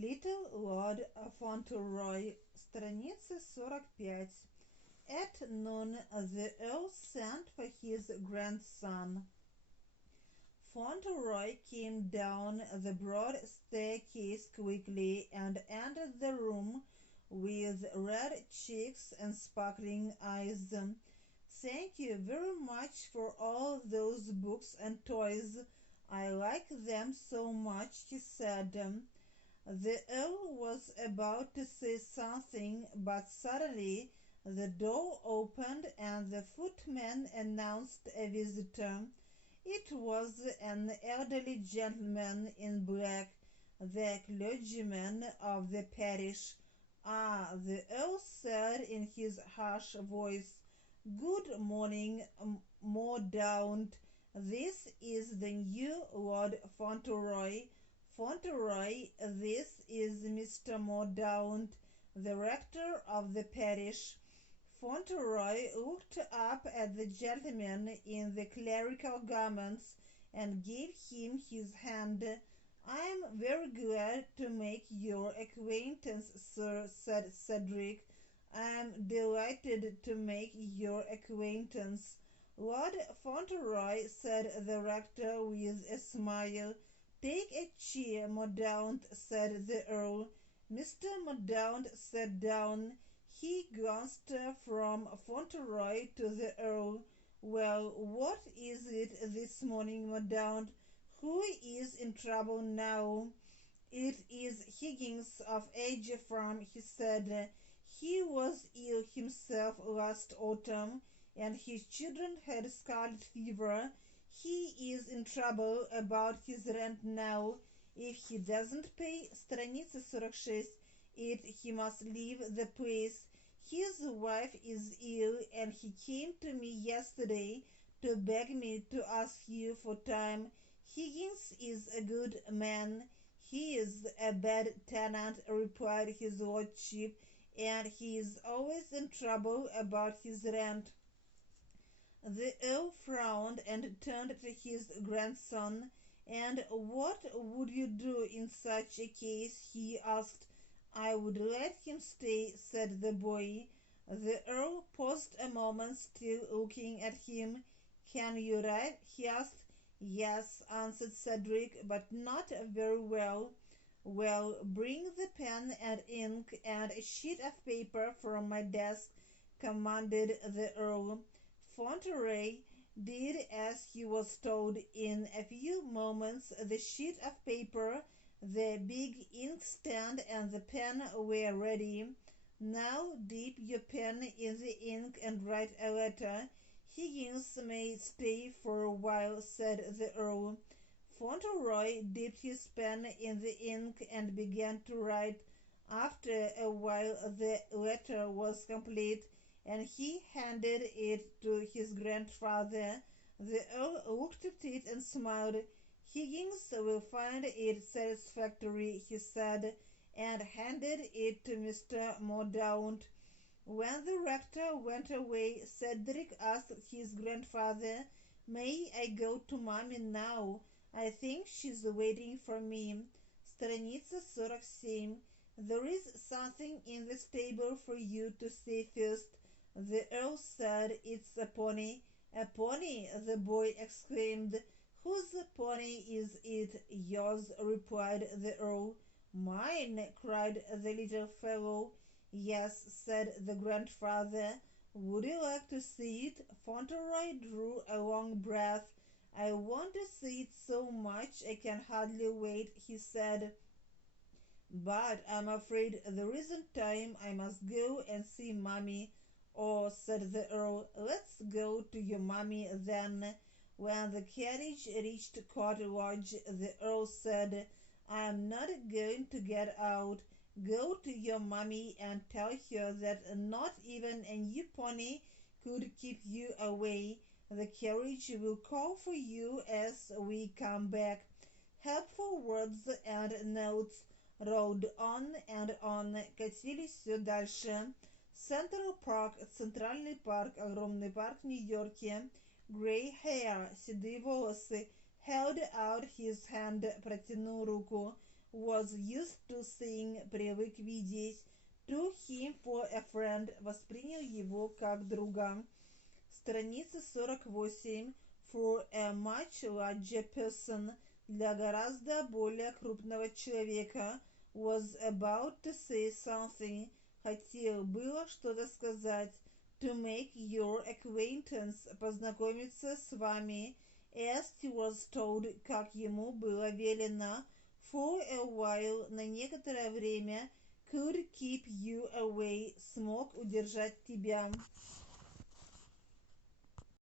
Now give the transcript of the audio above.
Little Lord Fauntleroy, страница 45. At noon, the Earl sent for his grandson. Fauntleroy came down the broad staircase quickly and entered the room with red cheeks and sparkling eyes. "Thank you very much for all those books and toys. I like them so much," he said. The Earl was about to say something, but suddenly the door opened and the footman announced a visitor. It was an elderly gentleman in black, the clergyman of the parish. "Ah," the Earl said in his harsh voice. "Good morning, Mordaunt. This is the new Lord Fauntleroy. Fauntleroy, this is Mr. Mordaunt, the rector of the parish." Fauntleroy looked up at the gentleman in the clerical garments and gave him his hand. "I am very glad to make your acquaintance, sir," said Cedric. "I am delighted to make your acquaintance." "Lord Fauntleroy," said the rector with a smile. "Take a chair, Mordaunt," said the Earl. Mr. Mordaunt sat down. He glanced from Fauntleroy to the Earl. "Well, what is it this morning, Mordaunt? Who is in trouble now?" "It is Higgins of Edge Farm," he said. "He was ill himself last autumn, and his children had scarlet fever. He is in trouble about his rent now. If he doesn't pay, страница 46, he must leave the place. His wife is ill, and he came to me yesterday to beg me to ask you for time. Higgins is a good man." "He is a bad tenant," replied his lordship, "and he is always in trouble about his rent." The Earl frowned and turned to his grandson. "And what would you do in such a case?" he asked. "I would let him stay," said the boy. The Earl paused a moment, still looking at him. "Can you write?" he asked. "Yes," answered Cedric, "but not very well." "Well, bring the pen and ink and a sheet of paper from my desk," commanded the Earl. Fauntleroy did as he was told. In a few moments the sheet of paper, the big inkstand, and the pen were ready. "Now dip your pen in the ink and write a letter. Higgins may stay for a while," said the Earl. Fauntleroy dipped his pen in the ink and began to write. After a while the letter was complete, and he handed it to his grandfather. The Earl looked at it and smiled. "Higgins will find it satisfactory," he said, and handed it to Mr. Mordaunt. When the rector went away, Cedric asked his grandfather, "May I go to Mommy now? I think she's waiting for me." Страница 47. "There is something in the stable for you to see first," the Earl said. "It's a pony." "A pony!" the boy exclaimed. "Whose pony is it?" "Yours," replied the Earl. "Mine!" cried the little fellow. "Yes," said the grandfather. "Would you like to see it?" Fauntleroy drew a long breath. "I want to see it so much I can hardly wait," he said. "But I'm afraid there isn't time. I must go and see Mommy." "Oh," said the Earl, "let's go to your Mommy then." When the carriage reached Court Lodge, the Earl said, "I'm not going to get out. Go to your Mommy and tell her that not even a new pony could keep you away. The carriage will call for you as we come back." Helpful words and notes rode on and on, катились все дальше. Central Park, центральный парк, огромный парк в Нью-Йорке. Gray hair, седые волосы. Held out his hand, протянул руку. was used to seeing, привык видеть, took him for a friend, воспринял его как друга. Страница 48. For a much larger person, для гораздо более крупного человека, was about to say something, хотел было что-то сказать, to make your acquaintance, познакомиться с вами, as he was told, как ему было велено, for a while, на некоторое время, could keep you away, смог удержать тебя.